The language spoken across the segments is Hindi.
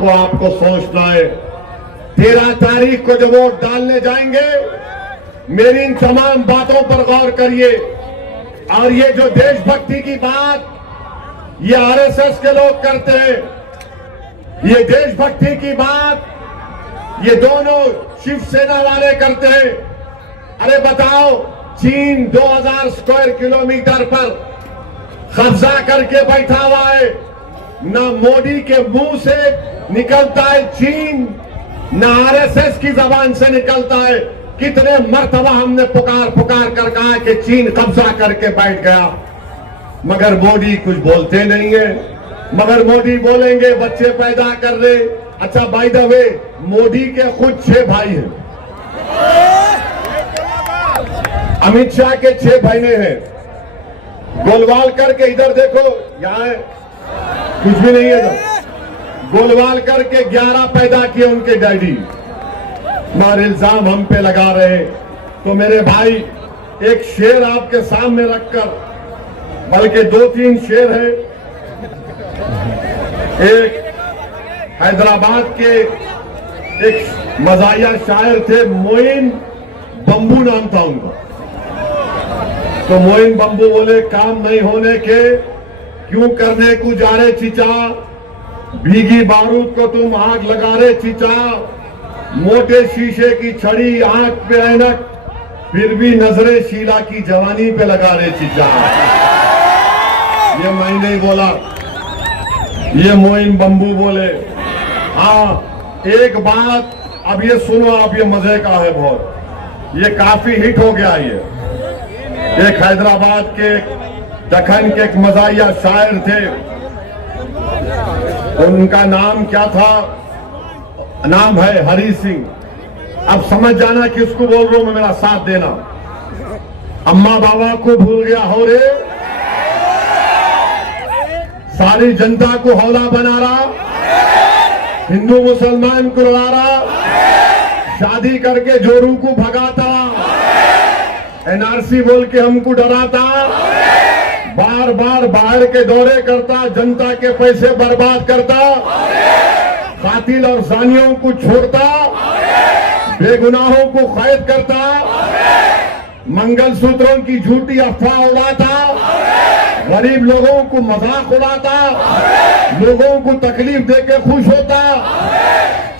को आपको सोचना है। 13 तारीख को जब वोट डालने जाएंगे, मेरी इन तमाम बातों पर गौर करिए। और ये जो देशभक्ति की बात ये आरएसएस के लोग करते हैं, ये देशभक्ति की बात ये दोनों शिवसेना वाले करते हैं। अरे बताओ, चीन 2000 स्क्वायर किलोमीटर पर कब्जा करके बैठा हुआ है। न मोदी के मुंह से निकलता है चीन, न आरएसएस की जबान से निकलता है। कितने मर्तबा हमने पुकार पुकार कर कहा कि चीन कब्जा करके बैठ गया, मगर मोदी कुछ बोलते नहीं है। मगर मोदी बोलेंगे बच्चे पैदा कर रहे। अच्छा, बाय द वे, मोदी के खुद 6 भाई हैं, अमित शाह के 6 बहनें हैं। गोलवालकर के इधर देखो, यहाँ है, कुछ भी नहीं है इधर। गोलवालकर के 11 पैदा किए उनके डैडी। और इल्जाम हम पे लगा रहे हैं। तो मेरे भाई, एक शेर आपके सामने रखकर, बल्कि 2-3 शेर है। एक हैदराबाद के एक मजाहिया शायर थे, मोइन बंबू नाम था उनका। तो मोइन बंबू बोले, काम नहीं होने के क्यों करने को जा रहे चीचा, भीगी बारूद को तुम आग लगा रहे चीचा, मोटे शीशे की छड़ी आंख पे ऐनक, फिर भी नजरे शीला की जवानी पे लगा रहे चीचा। ये मैं नहीं बोला, ये मोइन बंबू बोले। हाँ, एक बात अब ये सुनो आप, ये मजे का है बहुत, ये काफी हिट हो गया। ये एक हैदराबाद के दखन के एक मजाहिया शायर थे, उनका नाम क्या था? नाम है हरी सिंह। अब समझ जाना किसको बोल रहा हूं मैं, मेरा साथ देना। अम्मा बाबा को भूल गया हो रे, सारी जनता को हौला बना रहा, हिंदू मुसलमान को लड़ा रहा, शादी करके जोरू को भगाता, एनआरसी बोल के हमको डराता, बार बार बाहर के दौरे करता, जनता के पैसे बर्बाद करता, कातिल और जानियों को छोड़ता, बेगुनाहों को कैद करता, मंगलसूत्रों की झूठी अफवाह उड़ाता, गरीब लोगों को मजाक उड़ाता, लोगों को तकलीफ देके खुश होता,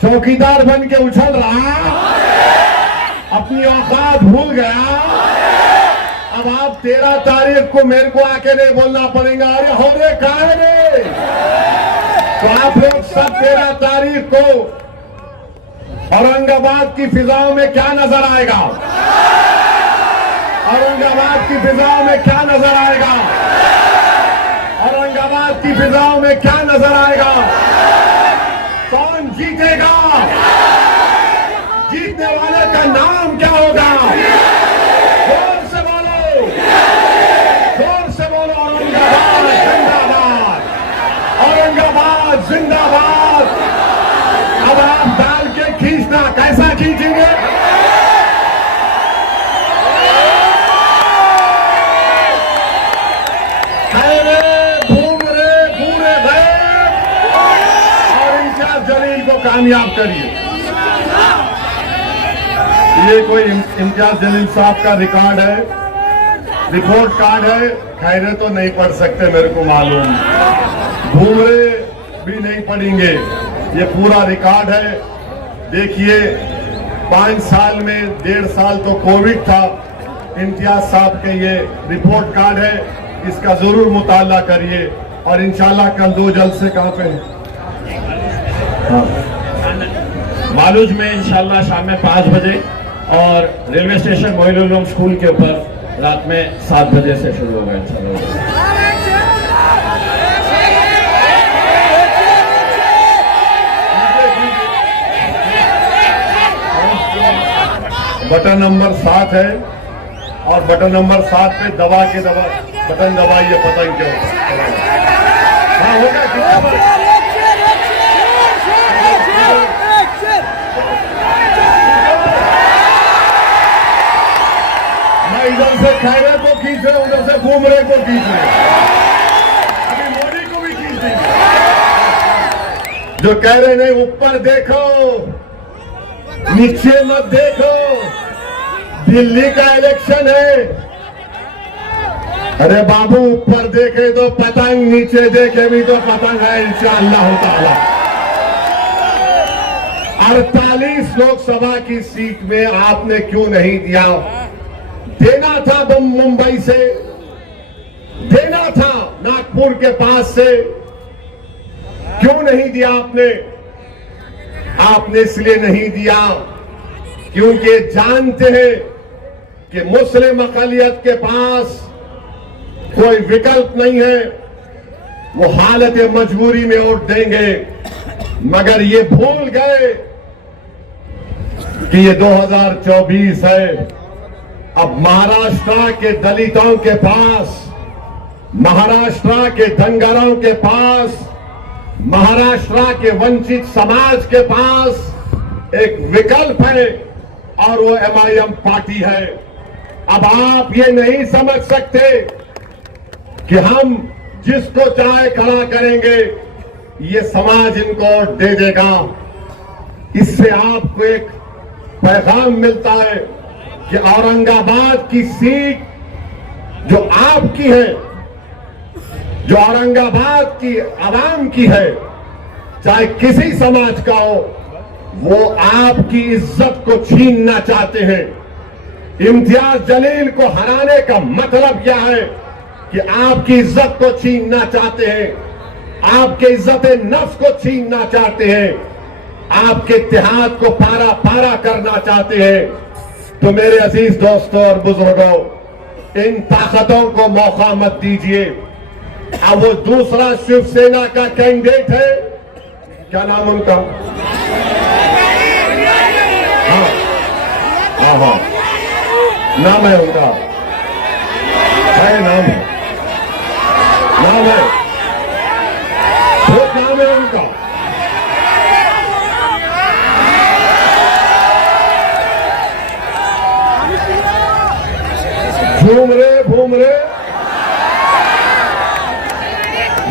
चौकीदार बन के उछल रहा, अपनी औकात भूल गया। अब आप 13 तारीख को मेरे को आके नहीं बोलना पड़ेगा, अरे हो रे कहा है रे। तो आप लोग सब 13 तारीख को औरंगाबाद की फिजाओं में क्या नजर आएगा? औरंगाबाद की फिजाओं में क्या नजर आएगा? औरंगाबाद की फिजाओं में क्या नजर आएगा? कौन जीतेगा? जीतने वाले का नाम क्या होगा? जोर से बोलो, जोर से बोलो, औरंगाबाद जिंदाबाद, औरंगाबाद जिंदाबाद। अब आप डाल के खींचना, कैसा खींचेंगे? कामयाब करिए। ये कोई इम्तियाज जलील साहब का रिकॉर्ड है, रिपोर्ट कार्ड है, खैरे तो नहीं पढ़ सकते मेरे को मालूम, घूमरे भी नहीं पढ़ेंगे, ये पूरा रिकॉर्ड है। देखिए 5 साल में 1.5 साल तो कोविड था। इम्तियाज साहब के ये रिपोर्ट कार्ड है, इसका जरूर मुताला करिए। और इंशाल्लाह कल 2 जलसे कहाँ पे हैं? मालूज में इंशाल्लाह शाम में 5 बजे और रेलवे स्टेशन मोइनुल स्कूल के ऊपर रात में 7 बजे से शुरू होगा इंशाल्लाह। बटन नंबर 7 है और बटन नंबर 7 पे दबा के बटन दबाइए, पता ही क्यों। हाँ होगा, कितना इधर से खैरे को खींच रहे, उधर से घूमरे को खींच रहे, अभी मोदी को भी खींच देंगे। जो कह रहे नहीं ऊपर देखो नीचे मत देखो, दिल्ली का इलेक्शन है। अरे बाबू ऊपर देखे तो पतंग, नीचे देखे भी तो पतंग है इंशाअल्लाह ताला। 48 लोकसभा की सीट में आपने क्यों नहीं दिया? देना था मुंबई से, देना था नागपुर के पास से, क्यों नहीं दिया आपने? आपने इसलिए नहीं दिया क्योंकि जानते हैं कि मुस्लिम अक़लियत के पास कोई विकल्प नहीं है, वो हालत मजबूरी में वोट देंगे। मगर ये भूल गए कि ये 2024 है। अब महाराष्ट्र के दलितों के पास, महाराष्ट्र के धनगरों के पास, महाराष्ट्र के वंचित समाज के पास एक विकल्प है और वो MIM पार्टी है। अब आप ये नहीं समझ सकते कि हम जिसको चाहे खड़ा करेंगे ये समाज इनको दे देगा। इससे आपको एक पैगाम मिलता है कि औरंगाबाद की सीट जो आपकी है, जो औरंगाबाद की आवाम की है, चाहे किसी समाज का हो, वो आपकी इज्जत को छीनना चाहते हैं। इम्तियाज जलील को हराने का मतलब क्या है कि आपकी इज्जत को छीनना चाहते हैं, आपके इज्जत नफ्स को छीनना चाहते हैं, आपके इत्तेहाद को पारा पारा करना चाहते हैं। तो मेरे अजीज दोस्तों और बुजुर्गों, इन ताकतों को मौका मत दीजिए। अब वो दूसरा शिवसेना का कैंडिडेट है, क्या नाम उनका? हाँ, नाम है उनका, है नाम है, नाम है, बहुत नाम है उनका। झूम रे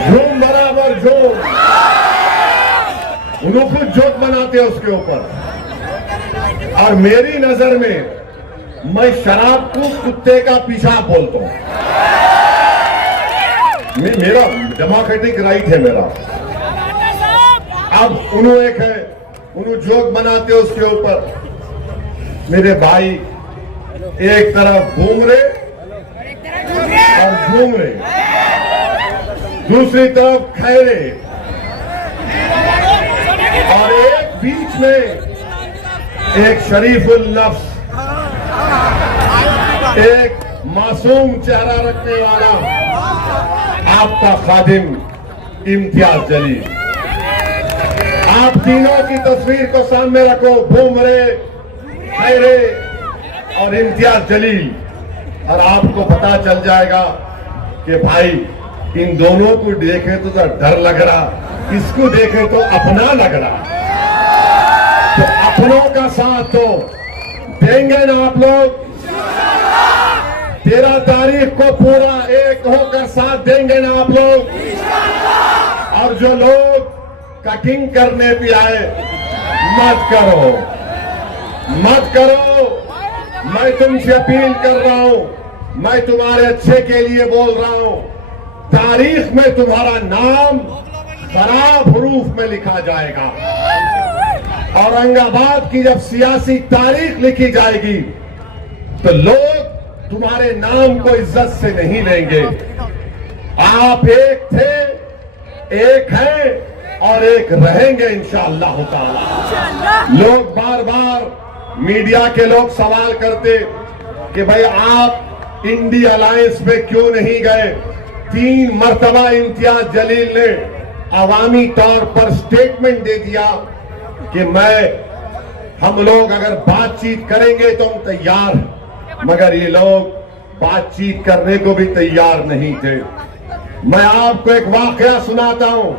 झूम बराबर झूम, उन्होंने खुद जोक बनाते हैं उसके ऊपर। और मेरी नजर में मैं शराब को कुत्ते का पीछा बोलता हूं। मेरा डेमोक्रेटिक राइट है मेरा। अब उन्होंने एक है, उन्होंने जोक बनाते हैं उसके ऊपर। मेरे भाई एक तरफ घूम रहे और झूम रहे, दूसरी तरफ खैरे, और एक बीच में एक शरीफुल नफ्स, एक मासूम चेहरा रखने वाला आपका खादिम इम्तियाज जलील। आप तीनों की तस्वीर को सामने रखो, भूमरे, खैरे और इम्तियाज जलील, और आपको पता चल जाएगा कि भाई इन दोनों को देखे तो डर लग रहा, इसको देखे तो अपना लग रहा। तो अपनों का साथ तो देंगे ना आप लोग? 13 तारीख को पूरा एक होकर साथ देंगे ना आप लोग? और जो लोग कटिंग करने पे आए, मत करो, मत करो। मैं तुमसे अपील कर रहा हूं, मैं तुम्हारे अच्छे के लिए बोल रहा हूं। तारीख में तुम्हारा नाम खराब हरूफ में लिखा जाएगा। औरंगाबाद की जब सियासी तारीख लिखी जाएगी तो लोग तुम्हारे नाम को इज्जत से नहीं लेंगे। आप एक थे, एक हैं और एक रहेंगे इंशाअल्लाह ताला। लोग बार बार मीडिया के लोग सवाल करते कि भाई आप इंडी अलायंस में क्यों नहीं गए? 3 मर्तबा इम्तियाज जलील ने अवामी तौर पर स्टेटमेंट दे दिया कि हम लोग अगर बातचीत करेंगे तो हम तैयार हैं, मगर ये लोग बातचीत करने को भी तैयार नहीं थे। मैं आपको एक वाकया सुनाता हूं।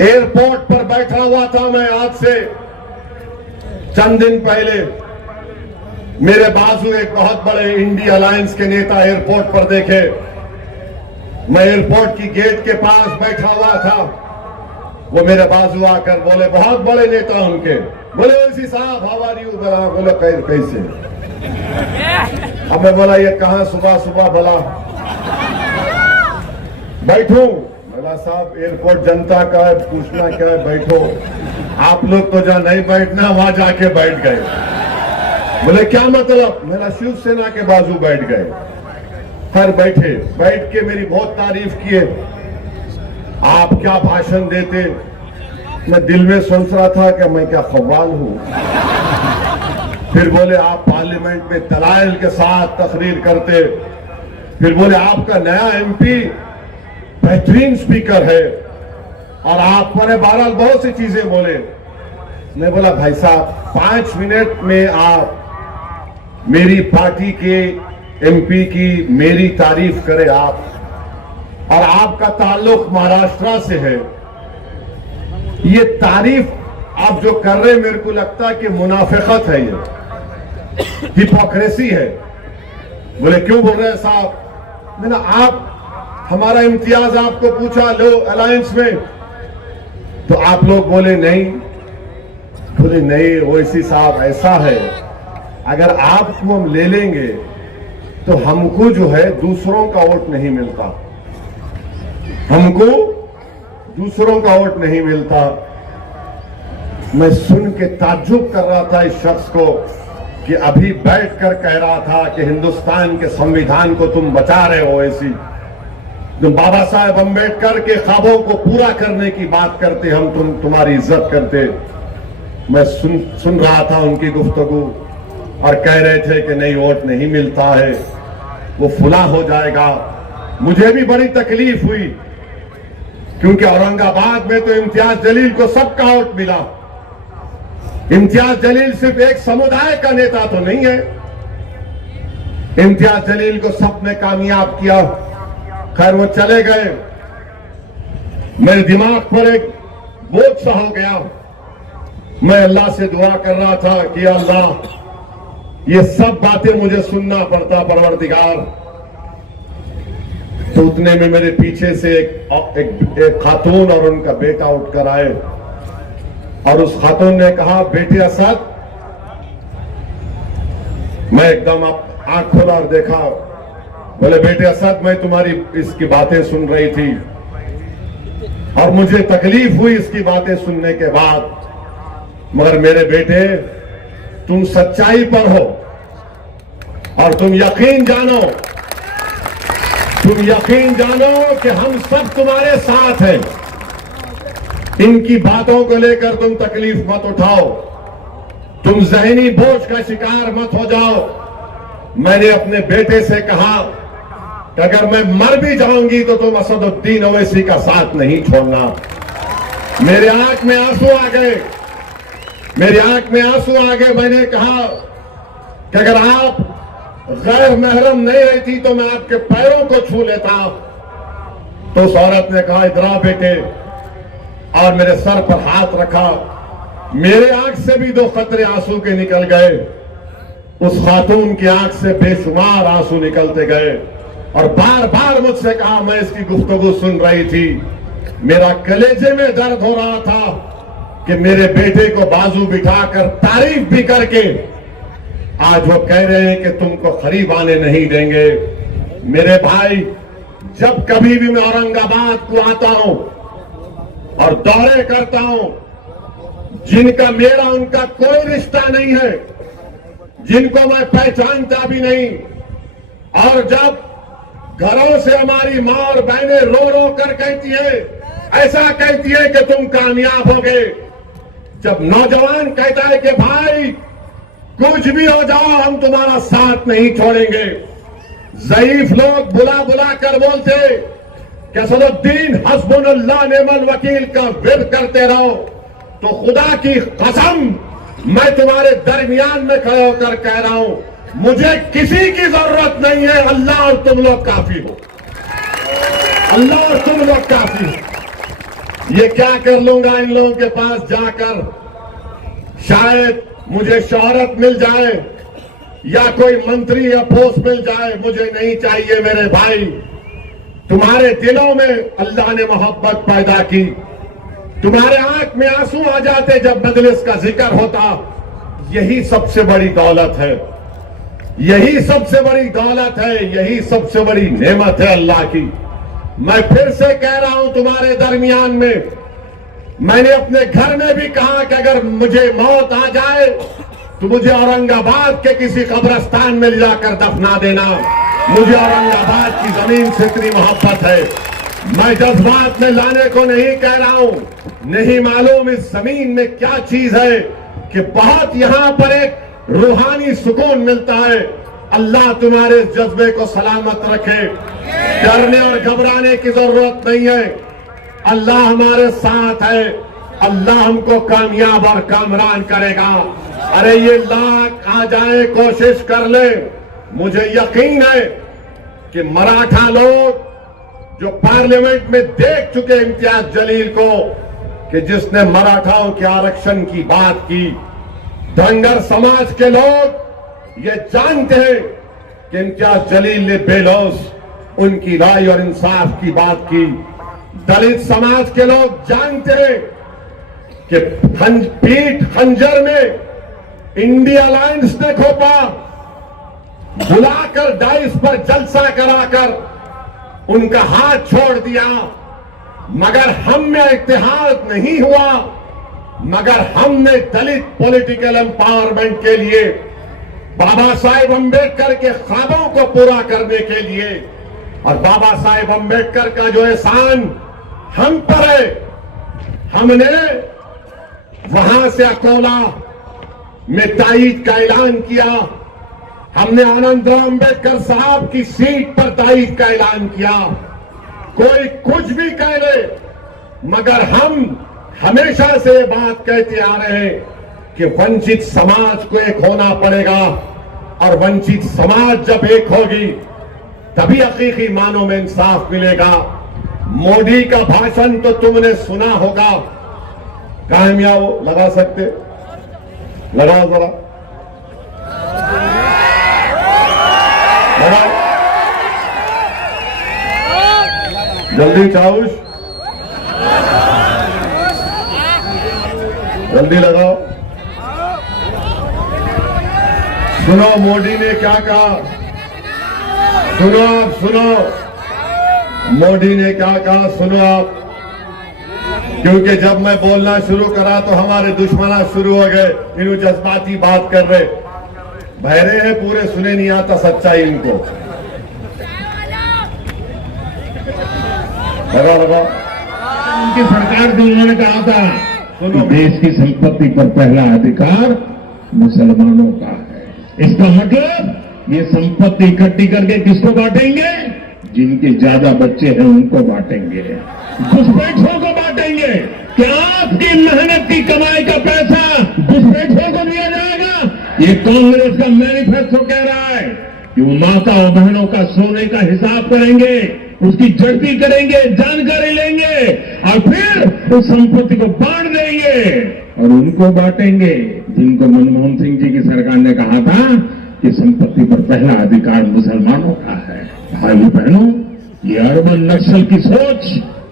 एयरपोर्ट पर बैठा हुआ था मैं, आज से चंद दिन पहले मेरे बाजू एक बहुत बड़े इंडी अलायंस के नेता एयरपोर्ट पर देखे। मैं एयरपोर्ट की गेट के पास बैठा हुआ था। वो मेरे बाजू आकर बोले, बहुत बड़े नेता उनके, बोले ओवैसी साहब हाउ आर यू? बोले कैसे? अब मैं बोला ये कहाँ सुबह सुबह भला बैठूं? बोला साहब एयरपोर्ट जनता का है, पूछना क्या है, बैठो। आप लोग तो जहाँ नहीं बैठना वहां जाके बैठ गए। बोले क्या मतलब? मेरा शिवसेना के बाजू बैठ गए। फिर बैठे, बैठ के मेरी बहुत तारीफ किए, आप क्या भाषण देते। मैं दिल में सोच रहा था कि मैं क्या कव्वाल हूं। फिर बोले आप पार्लियामेंट में दलाइल के साथ तकरीर करते। फिर बोले आपका नया एमपी बेहतरीन स्पीकर है और आप पर बहरहाल बहुत सी चीजें बोले। मैं बोला भाई साहब 5 मिनट में आप मेरी पार्टी के एमपी की मेरी तारीफ करें आप, और आपका ताल्लुक महाराष्ट्र से है, ये तारीफ आप जो कर रहे हैं मेरे को लगता है कि मुनाफिकत है, ये हिपोक्रेसी है। बोले क्यों बोल रहे हैं साहब? मैंने आप हमारा इम्तियाज आपको पूछा लो अलायंस में, तो आप लोग बोले नहीं। बोले नहीं ओवैसी साहब ऐसा है, अगर आपको हम ले लेंगे तो हमको जो है दूसरों का वोट नहीं मिलता, हमको दूसरों का वोट नहीं मिलता। मैं सुन के ताज्जुब कर रहा था इस शख्स को कि अभी बैठकर कह रहा था कि हिंदुस्तान के संविधान को तुम बचा रहे हो, ऐसी तुम बाबा साहेब अम्बेडकर के ख्वाबों को पूरा करने की बात करते, हम तुम्हारी इज्जत करते। मैं सुन रहा था उनकी गुफ्तगू और कह रहे थे कि नहीं वोट नहीं मिलता है, वो फुला हो जाएगा। मुझे भी बड़ी तकलीफ हुई क्योंकि औरंगाबाद में तो इम्तियाज जलील को सबका वोट मिला। इम्तियाज जलील सिर्फ एक समुदाय का नेता तो नहीं है, इम्तियाज जलील को सबने कामयाब किया। खैर वो चले गए, मेरे दिमाग पर एक बोझ सा हो गया। मैं अल्लाह से दुआ कर रहा था कि अल्लाह ये सब बातें मुझे सुनना पड़ता परवरदिगार। तो उतने में मेरे पीछे से एक खातून और उनका बेटा उठकर आए और उस खातून ने कहा बेटे असद। मैं एकदम आंख खोला और देखा, बोले बेटे असद मैं तुम्हारी इसकी बातें सुन रही थी और मुझे तकलीफ हुई इसकी बातें सुनने के बाद, मगर मेरे बेटे तुम सच्चाई पर हो और तुम यकीन जानो कि हम सब तुम्हारे साथ हैं। इनकी बातों को लेकर तुम तकलीफ मत उठाओ, तुम जहनी बोझ का शिकार मत हो जाओ। मैंने अपने बेटे से कहा कि अगर मैं मर भी जाऊंगी तो तुम असदुद्दीन ओवैसी का साथ नहीं छोड़ना। मेरे आंख में आंसू आ गए, मेरी आंख में आंसू आ गए। मैंने कहा कि अगर आप गैर महरम नहीं रहती तो मैं आपके पैरों को छू लेता। तो उस औरत ने कहा इधर आओ बेटे, और मेरे सर पर हाथ रखा। मेरे आंख से भी 2 कतरे आंसू के निकल गए, उस खातून की आंख से बेशुमार आंसू निकलते गए और बार बार मुझसे कहा, मैं इसकी गुफ्तगू सुन रही थी, मेरा कलेजे में दर्द हो रहा था कि मेरे बेटे को बाजू बिठाकर तारीफ भी करके आज वो कह रहे हैं कि तुमको करीब आने नहीं देंगे। मेरे भाई, जब कभी भी मैं औरंगाबाद को आता हूं और दौरे करता हूं, जिनका मेरा उनका कोई रिश्ता नहीं है, जिनको मैं पहचानता भी नहीं, और जब घरों से हमारी मां और बहनें रो रो कर कहती है, ऐसा कहती है कि तुम कामयाब हो गए, जब नौजवान कहता है कि भाई कुछ भी हो जाओ हम तुम्हारा साथ नहीं छोड़ेंगे, ज़ईफ लोग बुला बुला कर बोलते कि असदुद्दीन हस्बुनल्लाह नेमल वकील का विर्द करते रहो, तो खुदा की कसम मैं तुम्हारे दरमियान में खड़े होकर कह रहा हूं, मुझे किसी की जरूरत नहीं है, अल्लाह और तुम लोग काफी हो, अल्लाह और तुम लोग काफी हो। ये क्या कर लूंगा इन लोगों के पास जाकर, शायद मुझे शोहरत मिल जाए या कोई मंत्री या पोस्ट मिल जाए, मुझे नहीं चाहिए मेरे भाई। तुम्हारे दिलों में अल्लाह ने मोहब्बत पैदा की, तुम्हारे आंख में आंसू आ जाते जब मजलिस का जिक्र होता। यही सबसे बड़ी दौलत है, यही सबसे बड़ी दौलत है, यही सबसे बड़ी नेमत है अल्लाह की। मैं फिर से कह रहा हूं तुम्हारे दरमियान में, मैंने अपने घर में भी कहा कि अगर मुझे मौत आ जाए तो मुझे औरंगाबाद के किसी कब्रिस्तान में ले जाकर दफना देना। मुझे औरंगाबाद की जमीन से इतनी मोहब्बत है। मैं जज्बात में लाने को नहीं कह रहा हूं, नहीं मालूम इस जमीन में क्या चीज है कि बहुत यहां पर एक रूहानी सुकून मिलता है। अल्लाह तुम्हारे इस जज्बे को सलामत रखे। डरने और घबराने की जरूरत नहीं है, अल्लाह हमारे साथ है। अल्लाह हमको कामयाब और कामरान करेगा। अरे ये लाख आ जाए, कोशिश कर ले। मुझे यकीन है कि मराठा लोग जो पार्लियामेंट में देख चुके इम्तियाज जलील को कि जिसने मराठाओं के आरक्षण की बात की, धनगर समाज के लोग ये जानते हैं कि इम्तियाज जलील ने बेलौस उनकी राय और इंसाफ की बात की। दलित समाज के लोग जानते हैं कि पीठ खंजर में इंडिया अलायंस ने खोपा, बुलाकर डाइस पर जलसा कराकर उनका हाथ छोड़ दिया, मगर हम में इत्तेहाद नहीं हुआ। मगर हमने दलित पॉलिटिकल एम्पावरमेंट के लिए, बाबा साहेब अंबेडकर के ख्वाबों को पूरा करने के लिए, और बाबा साहेब अंबेडकर का जो एहसान हम पर है, हमने वहां से अकोला में ताईद का ऐलान किया। हमने आनंदराव अंबेडकर साहब की सीट पर ताईद का ऐलान किया। कोई कुछ भी कह ले, मगर हम हमेशा से ये बात कहते आ रहे हैं कि वंचित समाज को एक होना पड़ेगा, और वंचित समाज जब एक होगी तभी हकीकी मानों में इंसाफ मिलेगा। मोदी का भाषण तो तुमने सुना होगा, कामयाब लगा सकते, लगाओ जरा, लगाओ जल्दी, चाउश जल्दी लगाओ। सुनो मोदी ने क्या कहा, सुनो आप, सुनो मोदी ने क्या कहा, सुनो आप। क्योंकि जब मैं बोलना शुरू करा तो हमारे दुश्मना शुरू हो गए, इन जज्बाती बात कर रहे, बहरे हैं पूरे, सुने नहीं आता सच्चाई इनको। लगा लगा उनकी सरकार थी, उन्होंने कहा था सुनो, देश की संपत्ति पर पहला अधिकार मुसलमानों का है। इसका मतलब ये संपत्ति इकट्ठी करके किसको बांटेंगे? जिनके ज्यादा बच्चे हैं उनको बांटेंगे, घुसपैठियों को बांटेंगे। क्या आपकी मेहनत की कमाई का पैसा घुसपैठियों को दिया जाएगा? ये कांग्रेस का मैनिफेस्टो कह रहा है कि वो माता और बहनों का सोने का हिसाब करेंगे, उसकी जड़ती करेंगे, जानकारी लेंगे और फिर उस संपत्ति को बांट देंगे और उनको बांटेंगे जिनको मनमोहन सिंह जी की सरकार ने कहा था कि संपत्ति पर पहला अधिकार मुसलमानों का है। भाई बहनों, ये अरबन नक्सल की सोच,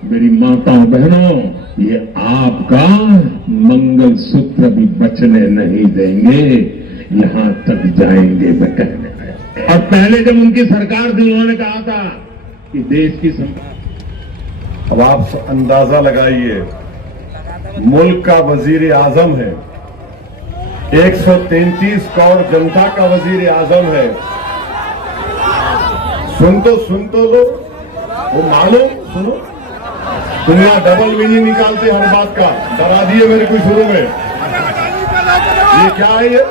मेरी माताओं बहनों, ये आपका मंगल सूत्र भी बचने नहीं देंगे, यहां तक जाएंगे मैं कहने आया। और पहले जब उनकी सरकार थी उन्होंने कहा था कि देश की संपत्ति, अब आप अंदाजा लगाइए, मुल्क का वजीर आजम है, 133 करोड़ जनता का वजीर आजम है। सुन तो लो, वो मालूम, सुनो, दुनिया डबल मीनिंग निकालते हर बात का, डरा दिए मेरे को शुरू में। ये क्या है ये?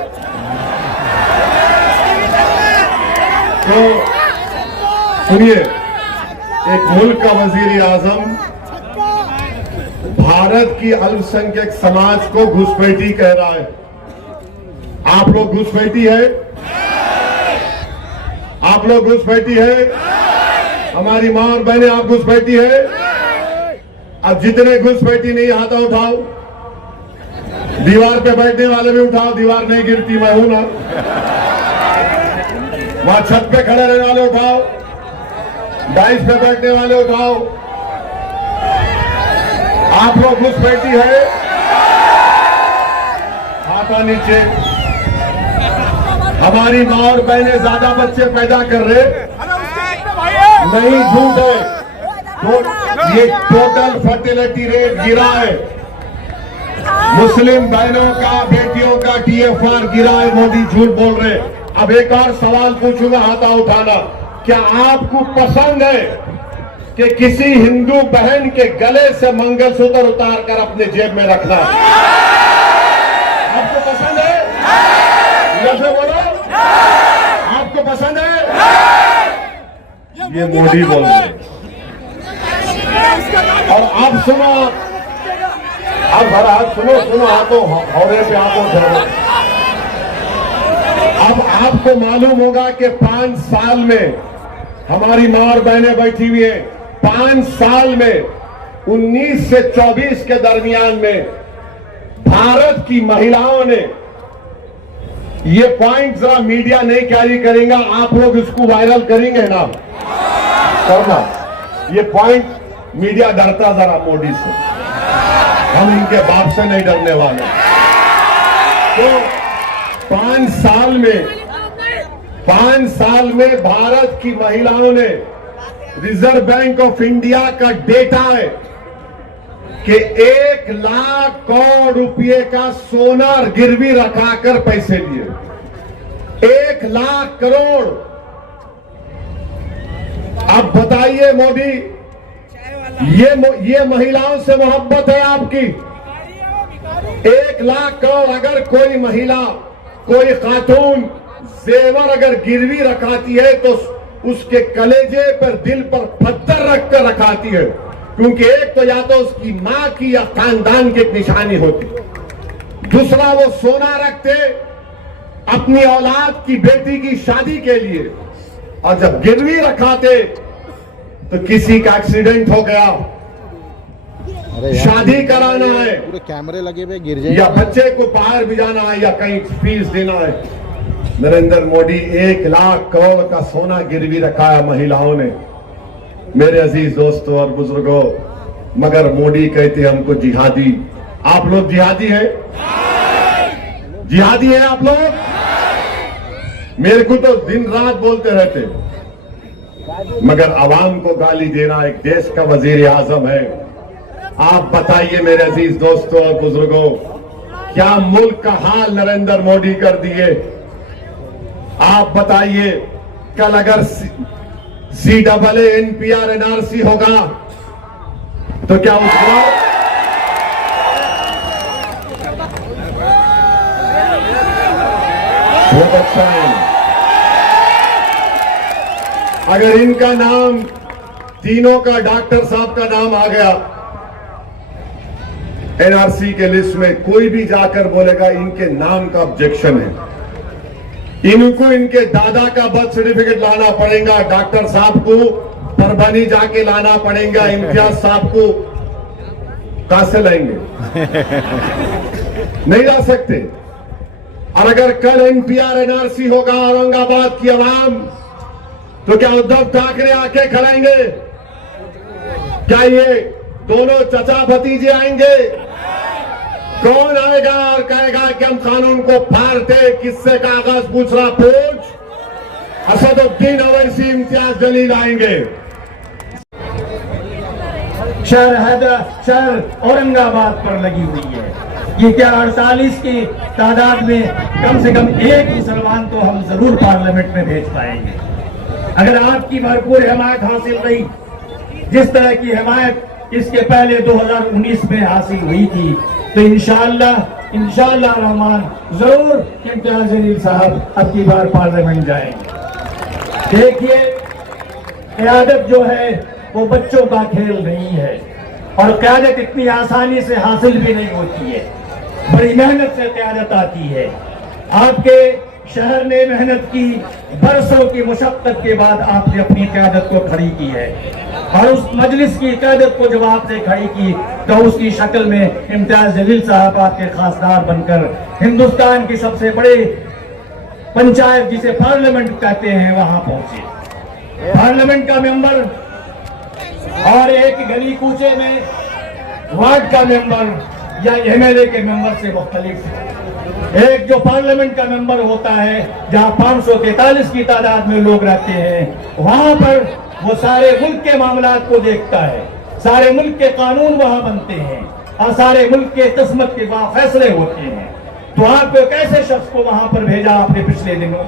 तो सुनिए, एक मुल्क का वजीर आजम भारत की अल्पसंख्यक समाज को घुसपैठी कह रहा है। आप लोग घुसपैठी है? आप लोग घुसपैठी है? हमारी मां और बहनें, आप घुसपैठी है? अब जितने घुसपैठी नहीं आता उठाओ, दीवार पे बैठने वाले भी उठाओ, दीवार नहीं गिरती, मैं हूं ना। वहां छत पे खड़े रहने वाले उठाओ, डाइस पे बैठने वाले उठाओ। आप लोग घुसपैठी है, हाथा नीचे। हमारी माँ और बहनें ज्यादा बच्चे पैदा कर रहे नहीं, झूठ है। तो ये टोटल फर्टिलिटी रेट गिरा है, मुस्लिम बहनों का, बेटियों का TFR गिरा है, मोदी झूठ बोल रहे। अब एक और सवाल पूछूंगा, हाथा उठाना। क्या आपको पसंद है कि किसी हिंदू बहन के गले से मंगलसूत्र उतार कर अपने जेब में रखना? आपको पसंद है? जैसे बोलो, आपको पसंद है? ये मोदी बोल रहे। और अब सुनो, अब हर हाथ सुनो हाथों हौरे पे हाथों धरो। अब आपको मालूम होगा कि 5 साल में हमारी मां और बहनें बैठी हुई है, 5 साल में 19 से 24 के दरमियान में भारत की महिलाओं ने, ये पॉइंट जरा मीडिया नहीं कैरी करेगा, आप लोग इसको वायरल करेंगे ना, करना। ये पॉइंट मीडिया डरता जरा मोदी से, हम इनके बाप से नहीं डरने वाले। तो 5 साल में भारत की महिलाओं ने, रिजर्व बैंक ऑफ इंडिया का डेटा है कि 1 लाख करोड़ रुपए का सोना गिरवी रखाकर पैसे लिए। 1 लाख करोड़। अब बताइए मोदी, ये महिलाओं से मोहब्बत है आपकी? 1 लाख करोड़ अगर कोई महिला, कोई खातून जेवर अगर गिरवी रखाती है तो उसके कलेजे पर, दिल पर पत्थर रखकर रखाती है, क्योंकि एक तो या तो उसकी मां की या खानदान की निशानी होती, दूसरा वो सोना रखते अपनी औलाद की, बेटी की शादी के लिए, और जब गिरवी रखाते तो किसी का एक्सीडेंट हो गया, शादी कराना है, पूरे कैमरे लगे हुए, गिर जाएंगे, या बच्चे को बाहर भिजाना है, या कहीं फीस देना है। नरेंद्र मोदी 1 लाख करोड़ का सोना गिरवी रखा है महिलाओं ने। मेरे अजीज दोस्तों और बुजुर्गों, मगर मोदी कहते हमको जिहादी। आप लोग जिहादी हैं? जिहादी हैं आप लोग? मेरे को तो दिन रात बोलते रहते, मगर आवाम को गाली देना, एक देश का वजीर आजम है। आप बताइए मेरे अजीज दोस्तों और बुजुर्गों, क्या मुल्क का हाल नरेंद्र मोदी कर दिए? आप बताइए, कल अगर CAA NPR NRC होगा तो क्या उसका बहुत अच्छा है। अगर इनका नाम, तीनों का, डॉक्टर साहब का नाम आ गया NRC के लिस्ट में, कोई भी जाकर बोलेगा इनके नाम का ऑब्जेक्शन है, इनको इनके दादा का बर्थ सर्टिफिकेट लाना पड़ेगा, डॉक्टर साहब को परभनी जाके लाना पड़ेगा, इम्तियाज साहब को कहां से लाएंगे? नहीं ला सकते। और अगर कल NPR NRC होगा औरंगाबाद की आवाम, तो क्या उद्धव ठाकरे आके खड़ेंगे? क्या ये दोनों चचा भतीजे आएंगे? कौन आएगा और कहेगा कि हम कानून को फाड़ते? किससे कागज पूछ रहा? पूछ। असदुद्दीन ओवैसी, इम्तियाज जलील आएंगे। शहर औरंगाबाद पर लगी हुई है। ये क्या 48 की तादाद में कम से कम एक मुसलमान तो हम जरूर पार्लियामेंट में भेज पाएंगे, अगर आपकी भरपूर हिमायत हासिल रही, जिस तरह की हिमायत इसके पहले 2019 में हासिल हुई थी, तो इंशाअल्लाह रहमान जरूर इम्तियाज जलील साहब अब की बार पार्लियामेंट जाएंगे। देखिए, क़यादत जो है वो बच्चों का खेल नहीं है, और क़यादत इतनी आसानी से हासिल भी नहीं होती है, बड़ी मेहनत से क़यादत आती है। आपके शहर ने मेहनत की, बरसों की मुशक्कत के बाद आपने अपनी क़यादत को खड़ी की है, और उस मजलिस की क़यादत को जब आपने खड़ी की तो उसकी शक्ल में इम्तियाज जलील साहब आपके खासदार बनकर हिंदुस्तान की सबसे बड़ी पंचायत, जिसे पार्लियामेंट कहते हैं, वहां पहुंचे। पार्लियामेंट का मेंबर, और एक गली कूचे में वार्ड का मेंबर या एमएलए के मेंबर से मुख्तलिफ है। एक जो पार्लियामेंट का मेंबर होता है, जहां 543 की तादाद में लोग रहते हैं, वहां पर वो सारे मुल्क के मामलात को देखता है, सारे मुल्क के कानून वहां बनते हैं और सारे मुल्क के किस्मत के वहां फैसले होते हैं। तो आपको कैसे शख्स को वहां पर भेजा आपने पिछले दिनों,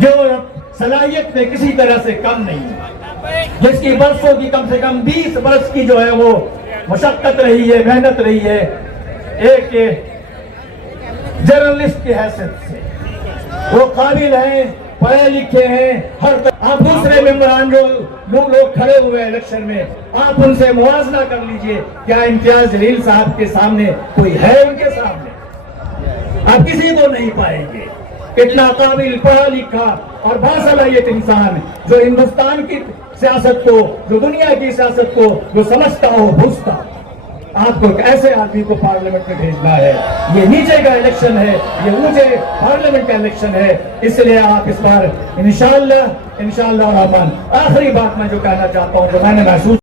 जो सलाहियत में किसी तरह से कम नहीं है, जिसकी बरसों की कम से कम 20 बरस की जो है वो मशक्कत रही है, मेहनत रही है, एक जर्नलिस्ट की हैसियत से वो काबिल हैं, पढ़े लिखे हैं, हर आप दूसरे मेंबरान जो लोग खड़े हुए इलेक्शन में, आप उनसे मुआवजा कर लीजिए, क्या इम्तियाज जलील साहब के सामने कोई है? उनके सामने आप किसी को नहीं पाएंगे। इतना काबिल, पढ़ा लिखा और बासलाहियत इंसान जो हिंदुस्तान की सियासत को, जो दुनिया की सियासत को जो समझता हो, बुझता, आपको ऐसे आदमी को पार्लियामेंट में भेजना है। ये नीचे का इलेक्शन है, ये ऊंचे पार्लियामेंट का इलेक्शन है, इसलिए आप इस बार इंशाअल्लाह रहमान। आखिरी बात मैं जो कहना चाहता हूं, जो मैंने महसूस